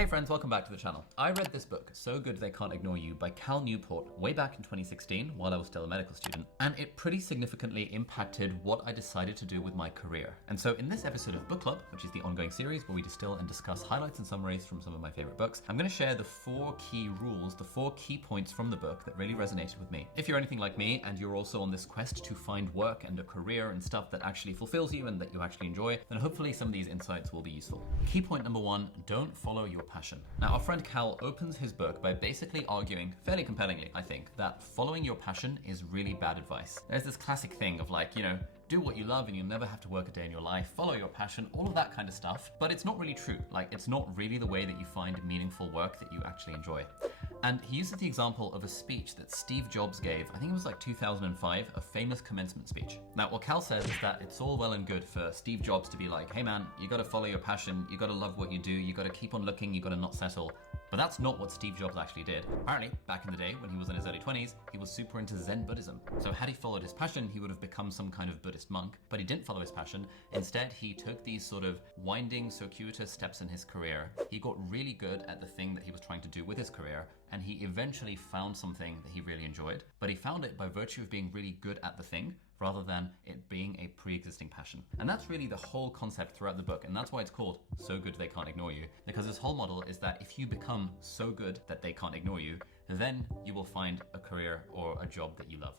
Hey friends, welcome back to the channel. I read this book, So Good They Can't Ignore You by Cal Newport way back in 2016 while I was still a medical student, and it pretty significantly impacted what I decided to do with my career. And so in this episode of Book Club, which is the ongoing series where we distill and discuss highlights and summaries from some of my favorite books, I'm going to share the 4 key rules, the 4 key points from the book that really resonated with me. If you're anything like me and you're also on this quest to find work and a career and stuff that actually fulfills you and that you actually enjoy, then hopefully some of these insights will be useful. Key point number 1, don't follow your passion. Now, our friend Cal opens his book by basically arguing, fairly compellingly, I think, that following your passion is really bad advice. There's this classic thing of like, do what you love and you'll never have to work a day in your life, follow your passion, all of that kind of stuff. But it's not really true. Like, it's not really the way that you find meaningful work that you actually enjoy. And he uses the example of a speech that Steve Jobs gave, I think it was like 2005, a famous commencement speech. Now, what Cal says is that it's all well and good for Steve Jobs to be like, hey man, you gotta follow your passion, you gotta love what you do, you gotta keep on looking, you gotta not settle. But that's not what Steve Jobs actually did. Apparently, back in the day when he was in his early 20s, he was super into Zen Buddhism. So had he followed his passion, he would have become some kind of Buddhist monk, but he didn't follow his passion. Instead, he took these sort of winding, circuitous steps in his career. He got really good at the thing that he was trying to do with his career, and he eventually found something that he really enjoyed, but he found it by virtue of being really good at the thing, rather than it being a pre-existing passion. And that's really the whole concept throughout the book, and that's why it's called So Good They Can't Ignore You, because this whole model is that if you become so good that they can't ignore you, then you will find a career or a job that you love.